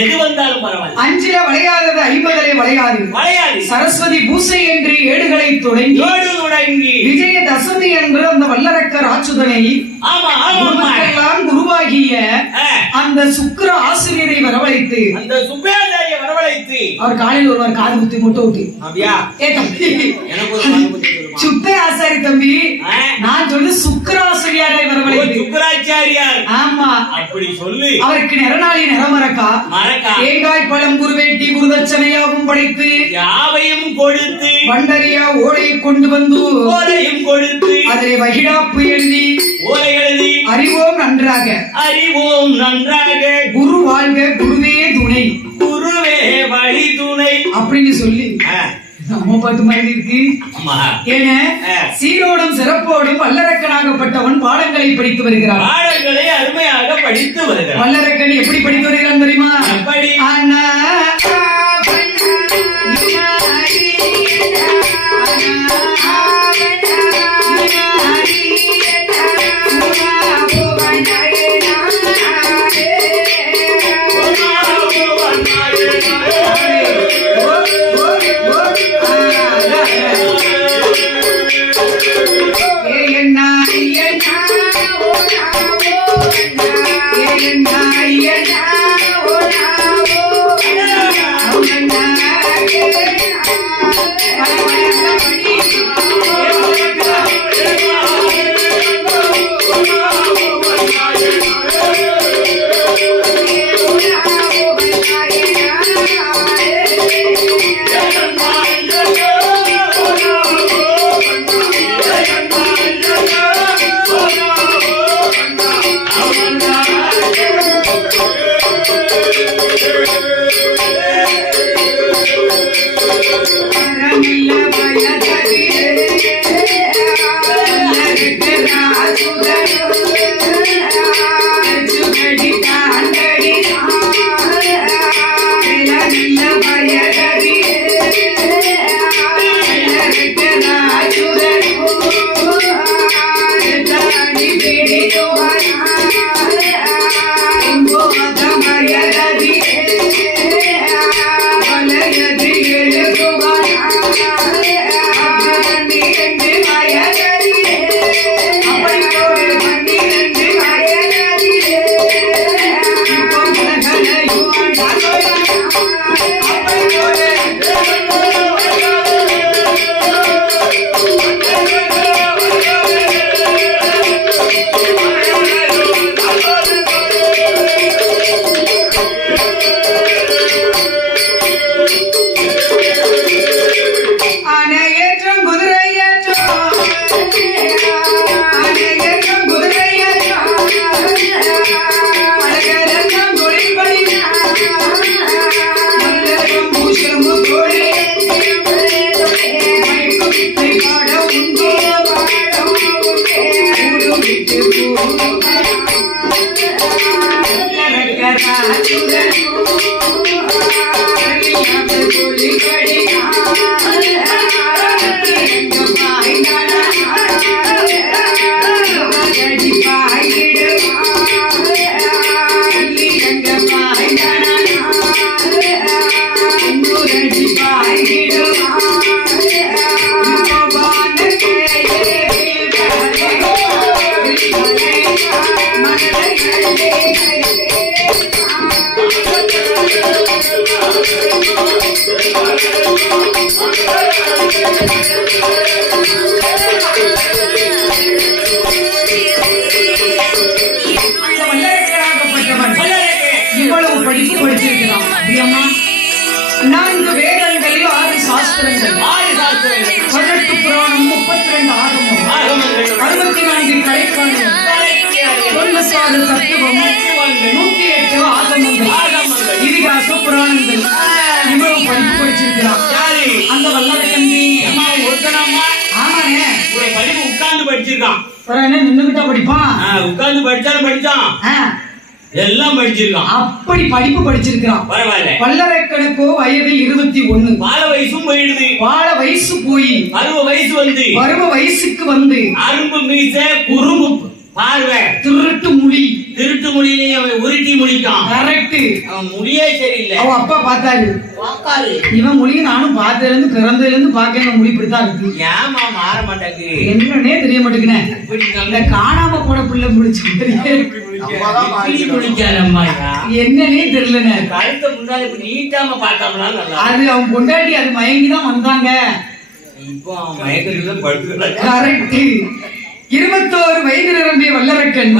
எது வந்தாலும் பரவாயில்லை. அஞ்சில வளையாதது ஐம்பதிலே வளையாது. சரஸ்வதி பூசை என்று ஏடுகளை தொடங்கி விஜய தசமி என்று அந்த வல்லரக்கர் ஆச்சுதனை எல்லாம் குருவாகிய அந்த சுக்கிர ஆசிரியரை வரவழைத்து அவர் காலையில் ஒருவர் காது குத்தி முட்டை ஊட்டி சுத்த ஆசாரி தம்பி நான் சொல்லி சுக்கராசிரியாரை வரவழைத்து சுக்கராச்சாரியார் ஆமா அப்படி சொல்லி அவருக்கு நிறநாளி நிறமரக்கா தேங்காய் பழம் குருவேட்டி குருதட்சணையாகவும் படைத்து யாவையும் கொடுத்து பண்டரியா ஓலையை கொண்டு வந்து ஓலையும் கொடுத்து அதை வகிடாப்பு எழுதி ஓலை எழுதி அறிவோம் நன்றாக குரு வாழ்க குருவே துணை குருவே வழி துணை அப்படின்னு சொல்லி அம்மா பாட்டு மாதிரி இருக்கு. ஏன சீரோடும் சிறப்போடும் வல்லரக்கனாகப்பட்டவன் பாடங்களை படித்து வருகிறான். பாடங்களை அருமையாக படித்து வருகிறான். வல்லரக்கன் எப்படி படித்து வருகிறான் தெரியுமா? எப்படி? நான்கு வேதங்கள் 6 சாஸ்திரங்கள் 18 புராணம் 32 ஆகமம் 64 கலைக்காலம் 96 தத்துவம் 108 ஆகமங்கள் இதிகாச புராணங்கள் இவ்வளவு படிப்பு படிச்சிருக்கிறான். அந்த வல்லரக்கன் ஆமாங்க ஒரு படிப்பு உட்கார்ந்து படிச்சிருக்கான். நின்னுகிட்டா படிப்பான், உட்கார்ந்து படிச்சாலும் படிச்சான், எல்லாம் படிச்சிருக்கான். அப்படி படிப்பு படிச்சிருக்கான். வல்லரக்கனுக்கோ வயது 21. வாழ வயசும் போயிடுது. வாழ வயசு போய் பருவ வயசு வந்து பருவ வயசுக்கு வந்து அரும்பு மீச குறும்பு பார்வை, திருட்டு முடி, திருட்டு முடியிலையும் அவன் உருட்டி முடிக்கான். கரெக்ட். அவன் முடியே சரியில்லை. அவ அப்பா பார்த்தாரு, வாக்காரு இவன் முடிய நானும் பார்த்ததுல இருந்து பிறந்ததுல இருந்து பார்க்க முடி இப்படித்தான் இருக்கு. ஏமா மாற மாட்டேங்குது என்னன்னே தெரிய மாட்டேங்குனே. இப்படி இந்த காணாம போன பிள்ளை முடிச்சு முடிக்காதம்மா. என்னன்னே தெரியலண்ணே. கழுத்தை முன்னாடி இப்படி நீட்டாம பார்த்தாமலாம் நல்லா. அது அவன் கொண்டாடி அது மயங்கிதான் வந்தாங்க. இப்போ அவன் மயக்கத்துல படுத்துக்கிறான். கரெக்ட். 21 வயது நிரம்பிய வல்லரக்கன்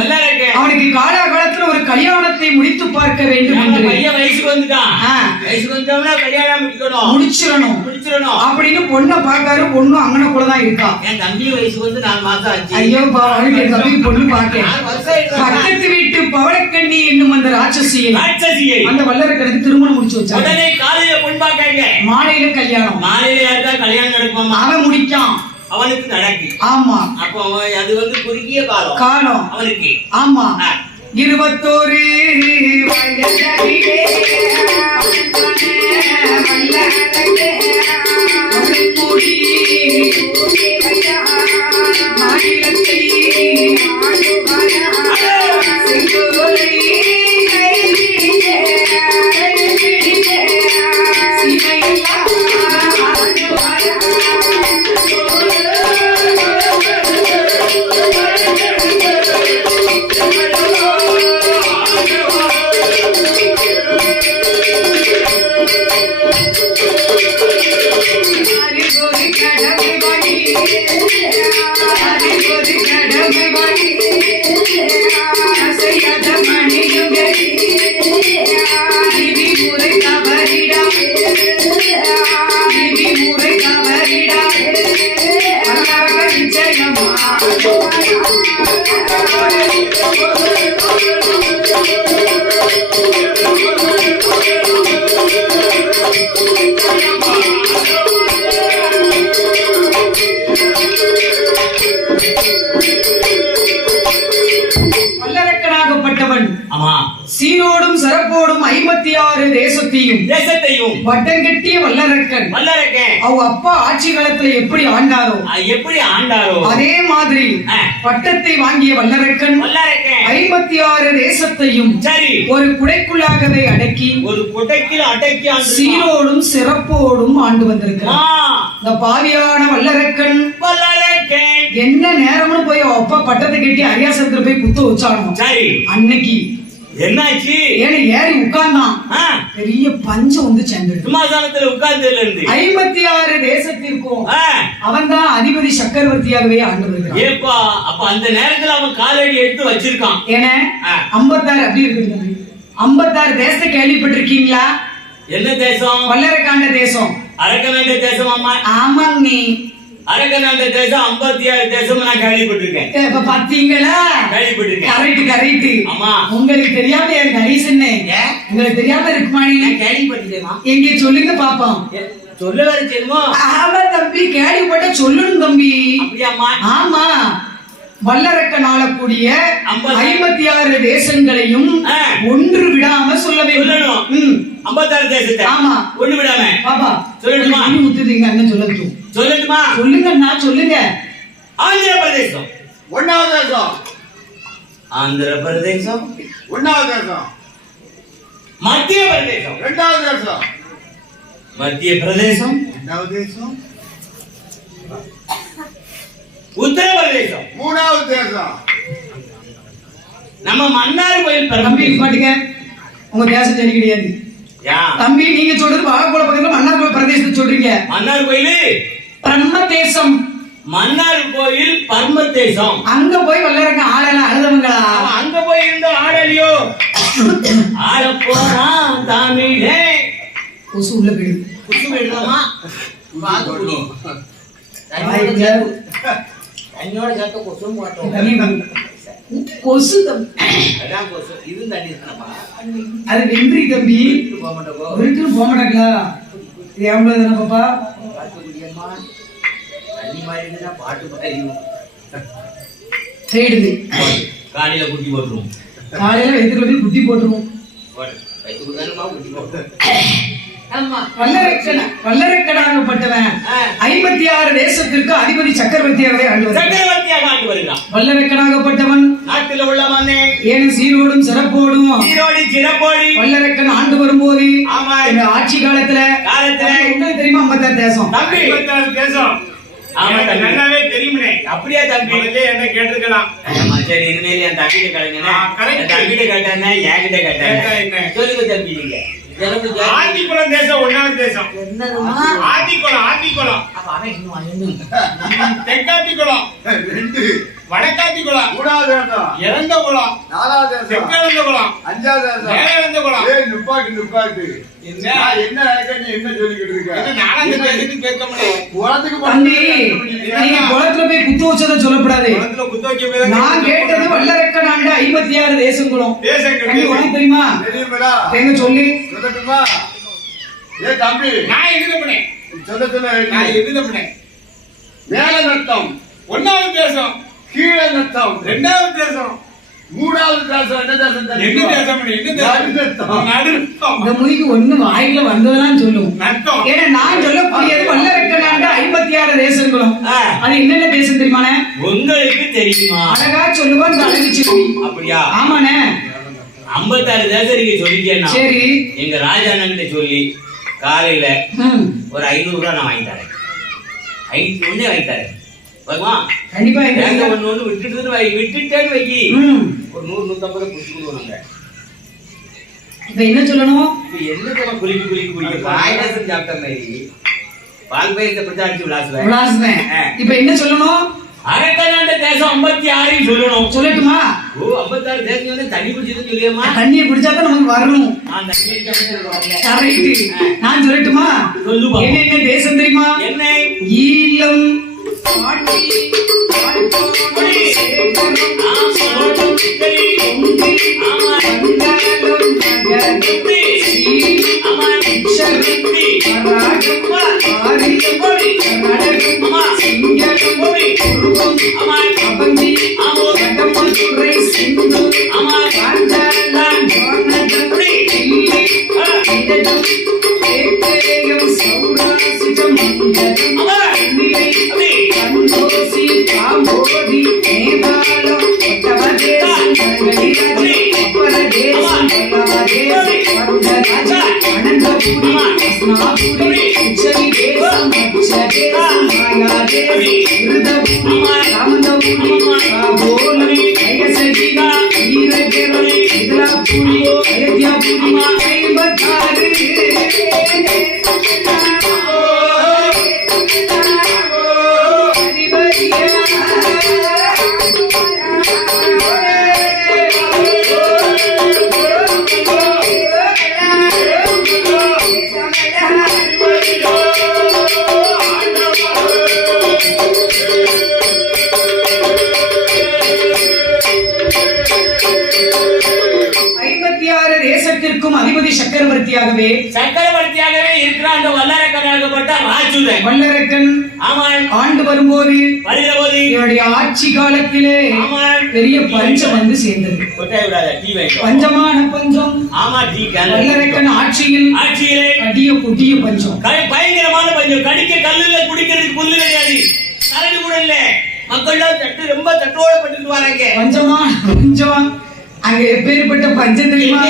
அவனுக்கு காலாகாலத்துல ஒரு கல்யாணத்தை முடித்து பார்க்க வேண்டும் என்று வயசுக்கு வந்துட்டான். வயசுக்கு வந்தோம்னா கல்யாணம் முடிச்சிடணும் அப்படின்னு பொண்ணை பார்க்காரு. பொண்ணு அங்கனக்குள்ளதான் இருக்கா. என் தம்பி வயசுக்கு வந்து 4 மாசம் ஆச்சு. ஐயோ பாவம், என் தம்பி பொண்ணு பார்க்க பக்கத்து வீட்டு பவளக்கண்ணி என்னும் அந்த ராட்சசியை அந்த வல்லரக்கனுக்கு திருமணம் முடிச்சு வச்சாங்க. உடனே காலையில பொண்ணு பார்க்காங்க, மாலையில கல்யாணம். மாலையில யாருக்கா கல்யாணம் நடக்கும், அவன் முடிக்கான், அவனுக்கு நடக்கு. ஆமா. அப்போ அது வந்து குறுகிய காலம் அவனுக்கு. ஆமா. 21 வயதிலே சீரோடும் சிறப்போடும் 56 தேசத்தையும் வட்டம் கட்டிய வல்லரக்கன் அவ அப்பா ஆட்சி காலத்துல எப்படி ஆண்டாரோ அதே மாதிரி பட்டத்தை வாங்கிய வல்லரக்கன் 56 தேசத்தையும் ஒரு குடைக்குள்ளாகவே அடக்கி சீரோடும் சிறப்போடும் ஆண்டு வந்திருக்கிறார். இந்த பாவியான வல்லரக்கன் என்ன நேரம்னு போய் அப்பா பட்டத்தை கட்டி அரியாசனத்துல போய் குத்து வச்சானோ அன்னைக்கு என்னாச்சு? ஏறி உட்கார்ந்தான். பெரிய பஞ்சம் வந்து சேர்ந்துட்டு சிம்மாசனத்துல உட்கார்ந்ததுல இருந்து 56 தேசத்திற்கும் அவன் தான் அதிபதி சக்கரவர்த்தியாகவே ஆண்டு வருகிறான். ஏப்பா, அப்ப அந்த நேரத்துல அவன் காலடி எடுத்து வச்சிருக்கான். ஏன்னா 56 அப்படி இருக்குது. 56 தேசத்தை கேள்விப்பட்டிருக்கீங்களா? என்ன தேசம்? வல்லரக்காண்ட தேசம். அரக்கனாண்ட தேசம். அம்மா ஆமாங்க, நீ அரக்கனாண்ட தேசம் 56 தேசம் நான் கேள்விப்பட்டிருக்கேன். இப்ப பாத்தீங்களா? கேள்விப்பட்டிருக்கேன். கரெக்ட். ஆமா, உங்களுக்கு தெரியாம எனக்கு ஹரிசன்னே உங்களுக்கு தெரியாம இருக்குமானி? கேள்விப்பட்டிருக்கேமா? எங்க சொல்லுங்க பாப்போம். சொல்ல வர தெரியுமோ? ஆமா தம்பி, கேள்விப்பட்ட சொல்லணும் தம்பி. அப்படியாமா? ஆமா. வல்லரக்கன் ஆளக்கூடிய 56 தேசங்களையும் ஒன்று விடாம சொல்ல வேண்டும். 56 தேசத்தை ஆமா ஒன்று விடாம. பாப்பா சொல்லட்டுமா? ஊத்துதீங்க அண்ணன் சொல்லட்டும். சொல்லட்டுமா? சொல்லுங்கண்ணா சொல்லுங்க. ஆந்திர பிரதேசம் 1வது தேசம். ஆந்திர பிரதேசம் 1வது தேசம். மத்திய பிரதேசம் 2வது தேசம். மத்திய பிரதேசம் 2வது தேசம். உத்தரப்பிரதேசம் 3வது தேசம். நம்ம மன்னார் கோயில் தம்பி பாட்டுங்க, உங்க தேசம் சரி கிடையாது தம்பி. நீங்க சொல்றது வாழக்கோள பக்கத்துல மன்னார் கோயில் பிரதேசத்தை சொல்றீங்க. மன்னார் கோயில் பர்ம தேசம். மன்னார் கோயில் பர்ம தேசம். அங்க போய் வல்லரக்க ஆளல அழுதவங்களா? அங்க போய் இருந்த ஆடலியோ ஆட போறான் தமிழே. கொசு உள்ள போயிடு. கொசு போயிடுதாமா? பாத்துக்குடி தண்ணியோட சேர்த்து கொசு போட்டோம். கொசு தம்பி, அதான் கொசு. இது தண்ணி தானப்பா, அது வென்றி தம்பி. போக மாட்டோம். ஒருத்தரும் போக மாட்டாங்களா? இது எவ்வளவு தானே பாப்பா? பாத்துக்குடியம்மா, தண்ணி மாதிரி இருந்தா பாட்டு பாடிடும். தேடுது. காலையில குட்டி போட்டுருவோம். காலையில எடுத்துட்டு போய் குட்டி போட்டுருவோம். வல்லரக்கனாகப்பட்டவன் 56 தேசத்திற்கு அதிபதி சக்கரவர்த்தியாகவே ஆண்டு வருகிறான். வல்லரக்கனாகப்பட்டவன் நாட்டில் உள்ள மன்னே ஏன் சீரோடும் சிறப்போடும் வல்லரக்கன் ஆண்டு வரும்போது இந்த ஆட்சி காலத்துல உங்களுக்கு தெரியுமா 56 தேசம் நல்லாவே தெரியுமே. அப்படியே தம்பி என்ன கேட்டிருக்கலாம். சரி இனிமேல் என் தம்பிட்ட கேட்டேன் என்கிட்ட கேட்டேன் சொல்லுங்க தம்பி. நீங்க ஆதிக்குளம் தேசம் 1வது தேசம் ஆதிக்குளம் தெற்காத்திக்குளம் வடக்காத்திக்குளம் 3வது தேசம் இறந்த குளம் 4வது தேசம் தெற்கிழந்த குளம் 5வது தேசம் மேலிழந்த குளம். நிப்பாட்டு என்ன என்ன சொல்லிக்கிட்டு இருக்க? நானும் தேசத்துக்கு கேட்க முடியாது. குளத்துக்கு நீங்க குளத்துல போய் குத்து வச்சதை சொல்லப்படாது. நான் கேட்டது வல்லரக்கன் ஆண்டு 56 தேசங்களும் உனக்கு தெரியுமா? எங்க சொல்லி சொல்லட்டுமா? ஏ தம்பி நான் எழுதப்பனேன் நான் எழுதப்பனேன். மேல நத்தம் 1வது தேசம் கீழே நத்தம் 2வது தேசம் 3வது தேசம் என்ன தேசம் இந்த மொழிக்கு ஒண்ணு வாயில வந்ததெல்லாம் சொல்லும். ஏன்னா நான் சொல்லக்கூடியது வல்லரக்கன் ஆண்டு 56 தேசங்களும் அது என்னென்ன தேசம் தெரியுமானே? உங்களுக்கு தெரியுமா? அழகா சொல்லுவான் இந்த அழகு செல்வி. அப்படியா? ஆமாண்ணே 56 தேசம் நீங்க சொல்லிட்டேன்னா சரி எங்க ராஜா அண்ணன் சொல்லி காலையில ஒரு 500 ரூபாய் நான் வாங்கி தரேன். 500 வாங்கி தரேன். வருமா? கண்டிப்பா ஒண்ணு விட்டுட்டேன்னு வைக்கி ஒரு 100-150 புடிச்சுக்கணும். இப்ப என்ன சொல்லணும்? என்ன குளிக்க பாயசம் சாப்பிட்ட மாதிரி பால் பயிர்த்த பிரச்சாரிச்சு விளாசுவேன். இப்ப என்ன சொல்லணும்? அரக்கனாண்ட தேசம் 56 சொல்லணும். சொல்லட்டுமா? 56 தேசம் வந்து தண்ணி குடிச்சதுன்னு சொல்லியம்மா. தண்ணியை குடிச்சாதான் நமக்கு வரணும். நான் சொல்லட்டுமா? என்ன தேசம் தெரியுமா? என்ன? ஈழம் சக்கரவர்த்தியாகவே இருக்கிற அந்த வல்லரக்கனாகப்பட்ட ராஜுதன் வல்லரக்கன் ஆண்டு வரும்போது இவருடைய ஆட்சி காலத்திலே பெரிய பஞ்சம் வந்து சேர்ந்தது. பஞ்சமான பஞ்சம் வல்லரக்கன் ஆட்சியில் கடிய கொடிய பஞ்சம், பயங்கரமான பஞ்சம். கடிக்க கல்லுல குடிக்கிறதுக்கு புல்லு கிடையாது, கரண்ட் கூட இல்ல. மக்கள் ரொம்ப தட்டோட பட்டு வராங்க. பஞ்சமான பஞ்சம். அங்க எப்பேற்பட்ட பஞ்சம் தெரியுமா?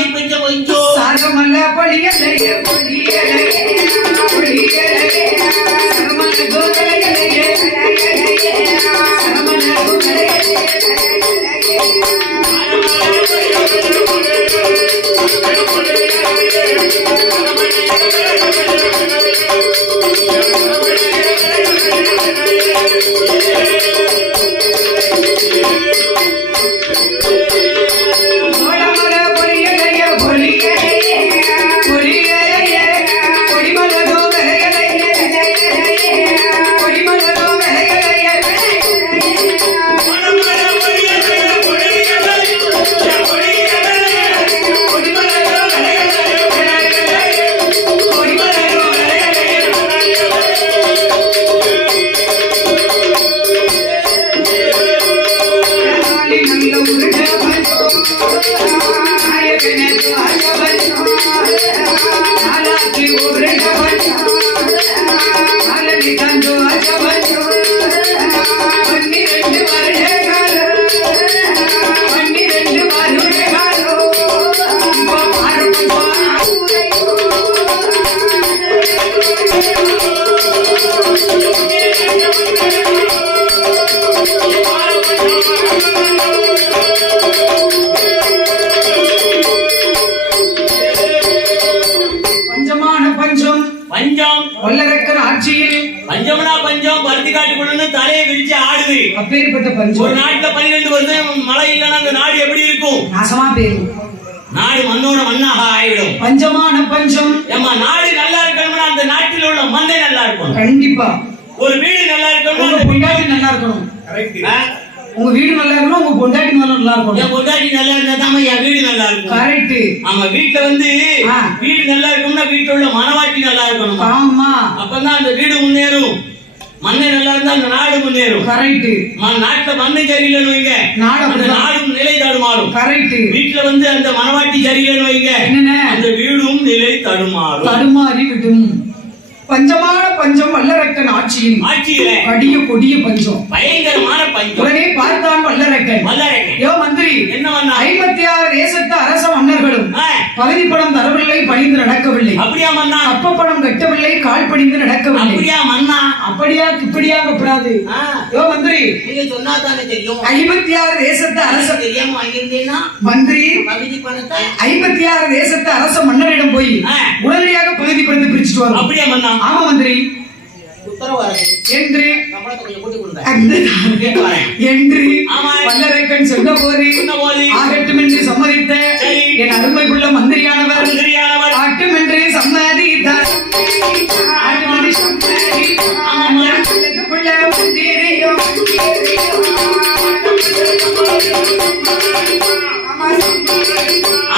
சாகமல்ல பொழியலையே பஞ்சம் வல்லரக்கன் ஆட்சியில் பஞ்சம்னா பஞ்சம் பருத்தி காட்டுக்குள்ள தலையை விரிச்சு ஆடுது. அப்பேற்பட்ட ஒரு பஞ்சம் நாட்டுல 12 வருஷம் மழை இல்லைன்னா அந்த நாடு எப்படி இருக்கும்? நாசமா போயிரும். நாடு மண்ணோட மண்ணாக ஆயிடும். பஞ்சமான பஞ்சம். ஏமா நாடு நல்லா இருக்கணும்னா அந்த நாட்டில் உள்ள மண்ணே நல்லா இருக்கும். கண்டிப்பா. ஒரு வீடு நல்லா இருக்கணும், உங்க பொண்டாட்டி நல்லா இருக்கணும். உங்க வீடு நல்லா இருக்கணும், உங்க பொண்டாட்டி நல்லா இருக்கணும். என் பொண்டாட்டி நல்லா இருந்தா தான் என் வீடு நல்லா இருக்கும். கரெக்ட். ஆமா, வீட்டுல வந்து வீடு நல்லா இருக்கும்னா வீட்டுல உள்ள மனவாட்டி நல்லா இருக்கணும். ஆமா, அப்பதான் அந்த வீடு முன்னேறும். மண்ணை நல்லா இருந்தா அந்த நாடு முன்னேறும். கரெக்ட். நாட்டுல மண்ணு சரியில்லைன்னு வைங்க, அந்த நாடும் நிலை தடுமாறும். கரெக்ட். வீட்டுல வந்து அந்த மனவாட்டி சரியில்லைன்னு வைங்க, அந்த வீடும் நிலை தடுமாறி விடும். பஞ்சமான பஞ்சம் வல்லரக்கன் ஆட்சியில் கடிய கொடிய பஞ்சம், பயங்கரமான பஞ்சம். உடனே பார்த்தான் வல்லரக்கன். யோ மந்திரி, என்ன 56 தேசத்து அரச மன்னர்களும் பகுதி பணம் தரவில்லை, பணிந்து நடக்கவில்லை. அப்படியா மன்னா? அப்ப பணம் கட்டவில்லை, கால் பணிந்து நடக்கவில்லை. அப்படியா மன்னா? அப்படியா இப்படியா கூடாது. யோ மந்திரி, நீங்க சொன்னா தானே தெரியும். 56 தேசத்து அரச தெரியாம வாங்கியிருந்தீங்கன்னா மந்திரி பகுதி பணத்தை 56 தேசத்து அரச மன்னரிடம் போய் உடனடியாக பகுதி பணத்தை பிரிச்சுட்டு வரும். அப்படியா மன்னா? ஆமா மந்திரி என்று வல்லரக்கன் சொன்ன போது ஆகட்டும் என்று சம்மதித்த என் அருமைக்குள்ள மந்திரியானவர் ஆட்டும் என்று சம்மதித்தார்.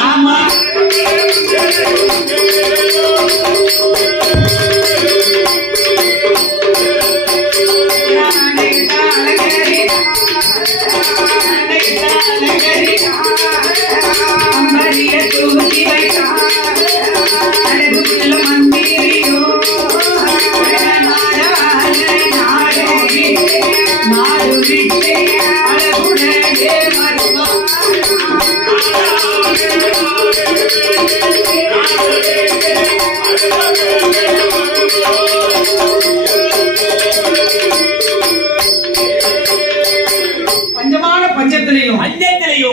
ஆமா,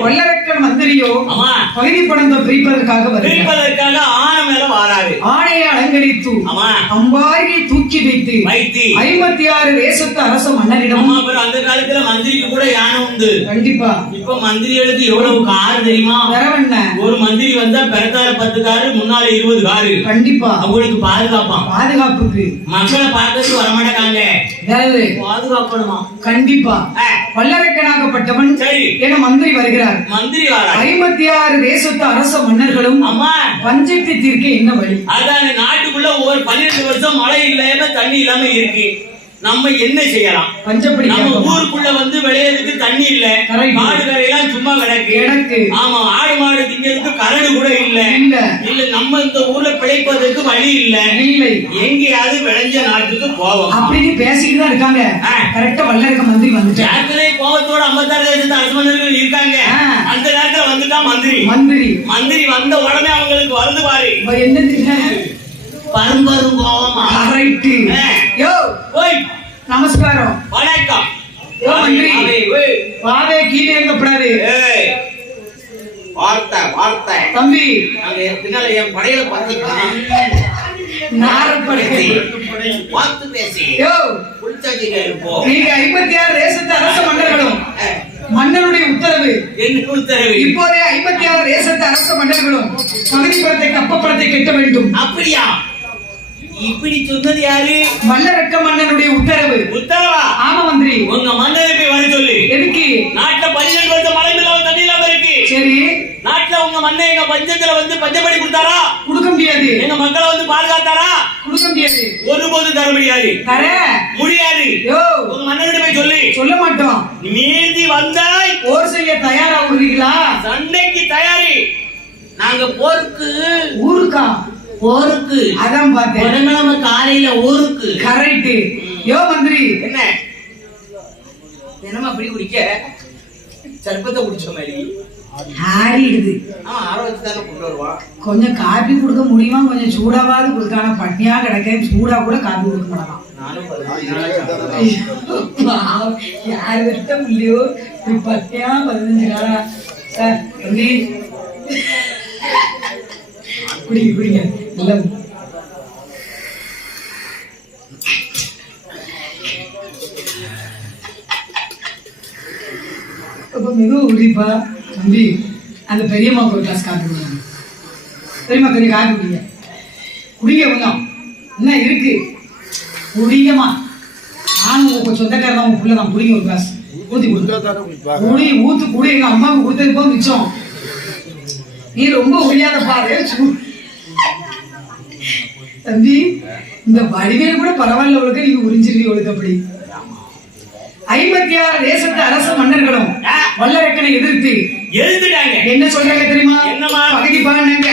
வல்லரக்கன் மந்திரியோ பகுதி பணத்தை பிரிப்பதற்காக ஆனை மேல வாராரு. ஆணையை அலங்கரித்து அம்பாரியை தூக்கி வைத்து 56 தேசத்து அரச மன்னரிடம். அந்த காலத்துல மந்திரிக்கு கூட யானை உண்டு. கண்டிப்பா. இப்ப மந்திரிகளுக்கு எவ்வளவு கார் தெரியுமா? ஒரு மந்திரி வந்தா பிறத்தால 10 காரு, முன்னால 20 காரு. கண்டிப்பா. அவங்களுக்கு பாதுகாப்புக்கு மக்களை பார்க்கறதுக்கு வரமாட்டாங்க, பாதுகாக்கணுமா? கண்டிப்பா. வல்லரக்கனாகப்பட்டவன் என மந்திரி வருகிறார். 56 தேசத்து அரச மன்னர்களும் பஞ்சத்தை தீர்க்க என்ன வழி? அதான் நாட்டுக்குள்ள ஒரு 12 வருஷம் மழை இல்லாம தண்ணி இல்லாம இருக்கு. நம்ம என்ன செய்யலாம்? பஞ்சப்படி நம்ம ஊருக்குள்ள வந்து விளையாடுறதுக்கு தண்ணி இல்ல, மாடு கரையெல்லாம் சும்மா கிடக்கு. ஆமா, ஆடு மாடு திங்கிறதுக்கு கரடு கூட இல்ல. நம்ம இந்த ஊர்ல பிழைப்பதற்கு வழி இல்ல. எங்கேயாவது விளைஞ்ச நாட்டுக்கு போவோம் அப்படின்னு பேசிட்டு தான் இருக்காங்க. கரெக்டா வல்லரக்க மந்திரி வந்துட்டாங்க. கோபத்தோட 56 தேசத்து அரச மன்னர்கள் இருக்காங்க. அந்த நேரத்துல வந்துட்டா மந்திரி வந்த உடனே அவங்களுக்கு வருது பாரு என்ன பரும்பரும் கோபமா. நமஸ்காரம், வணக்கம். பாவே கீழே எங்கப்படாது. வார்த்தை தம்பி, பின்னால என் படையில நீங்க 56 தேசத்து அரச மன்னர்களும் மன்னனுடைய உத்தரவு இப்போதே 56 தேசத்து அரச மன்னர்களும் பகுதி பணத்தை கப்ப பணத்தை கட்ட வேண்டும். அப்படியா? இப்படி சொன்னது யாரு? வல்லரக்க மன்னனுடைய உத்தரவா? ஆமா மந்திரி. உங்க மன்னரை போய் வர சொல்லு. எதுக்கு? நாட்டுல 12 வருஷம் மழை இல்லாம தண்ணி இல்லாம இருக்கு. சரி, நாட்டுல உங்க மன்னர் எங்க பஞ்சத்துல வந்து பஞ்சப்படி கொடுத்தாரா? கொடுக்க முடியாது. எங்க மக்களை வந்து பாதுகாத்தாரா? கொடுக்க முடியாது. ஒருபோது தர முடியாது. உங்க மன்னர்கிட்ட போய் சொல்லு. சொல்ல மாட்டோம். மீதி வந்தாய் போர் செய்ய தயாரா உள்ளீங்களா? சண்டைக்கு தயாரி. நாங்க போருக்கு ஊருக்கா? போருக்கு. அதான் பார்த்தேன். புதன்கிழமை காலையில ஊருக்கு. கரெக்ட். யோ மந்திரி, என்ன என்னமா அப்படி குடிக்க? சர்பத்தை குடிச்ச மாதிரி ஆடிடுது. ஆரோக்கியத்தான கொண்டு வருவான். கொஞ்சம் காபி கொடுக்க முடியுமா? கொஞ்சம் சூடாவாது கொடுக்கான. பட்னியா கிடக்க, சூடா கூட காபி கொடுக்க மாட்டான். யாரு வருஷம் இல்லையோ பட்னியா 15 நாளா சார் குடிங்க இல்ல மெதுவும் குடிப்பா தம்பி. அந்த பெரியம்மாவுக்கு ஒரு கிளாஸ் காப்பி கொடுங்க. பெரியம்மா கொஞ்சம் காப்பி குடிங்க. குடிங்க கொஞ்சம், என்ன இருக்கு குடிங்கம்மா. நானும் உங்க சொந்தக்காரன் தான், உங்க பிள்ளை தான். குடிங்க ஒரு கிளாஸ் ஊத்தி கொடுங்க. குடி ஊத்து குடி. எங்க அம்மாவுக்கு கொடுத்தது போது மிச்சம். நீ ரொம்ப உரியாத பாரு தம்பி. இந்த வடிவேல் கூட பரவாயில்ல, ஒழுக்க நீங்க உறிஞ்சிருக்கீங்க ஒழுக்க. அப்படி 56 தேசத்து அரச மன்னர்களும் வல்லரக்கனை எதிர்த்து எழுதிட்டாங்க. என்ன சொல்றாங்க தெரியுமா? என்னமா? பகுதி பாருங்க.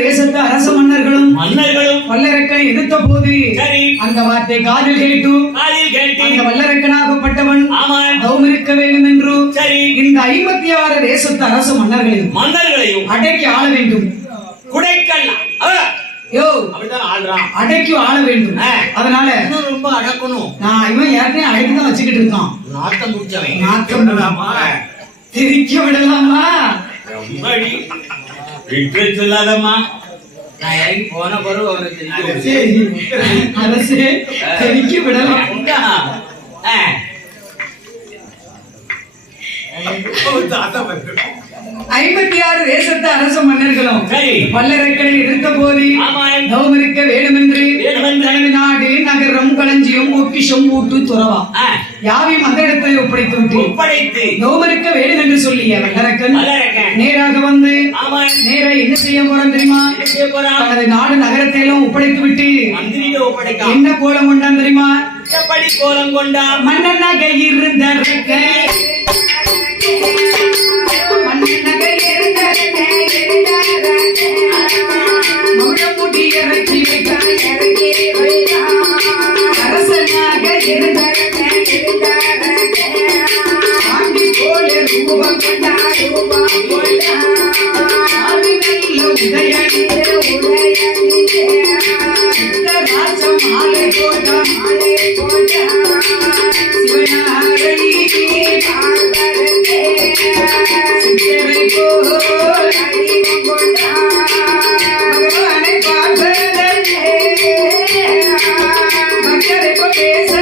தேசத்து அரச மன்னர்களும் வல்லரக்கனை எதிர்த்த போது அந்த வார்த்தை காதில் கேட்டு அந்த வல்லரக்கனாகப்பட்டவன் தவம் இருக்க வேண்டும் என்று இந்த 56 தேசத்து அரச மன்னர்களையும் அடக்கி ஆள வேண்டும். அடக்கி ஆள வேண்டும். அதனால ரொம்ப அடக்கணும். நான் இவன் ஏற்கனவே அடக்கி தான் வச்சுக்கிட்டு இருக்கான். நாத்தம் குடிச்சவன். நாத்தம் விடலாமா? தெரிக்க விடலாமா? சொல்லாதம்மா. நான் இறங்கி போன பிறகு அரசு தெரிக்க விடலாம். 56 தேசத்து அரச மன்னர்களும் வல்லரக்கனை எதிர்த்த போது தவம் இருக்க வேண்டும் என்று தனது நாடு நகரம் களஞ்சியம் பொக்கிஷம் ஊட்டு துறவா யாவையும் அந்த இடத்தை ஒப்படைத்து விட்டு தவம் இருக்க வேண்டும் என்று சொல்லிய வல்லரக்கன் நேராக வந்து நேரா என்ன செய்ய போறான் தெரியுமா? தனது நாடு நகரத்தை எல்லாம் ஒப்படைத்து விட்டு என்ன கோலம் கொண்டான் தெரியுமா? கோலம் கொண்டா மன்னனாக இருந்த அரசனாக இருந்த ஆண்டி போல ரூபம் ராஜம் மாலை போட்ட சிவனாரை சித்தரை போல் பகவானை பார்ப்பதற்கே மக்களுக்கு பேச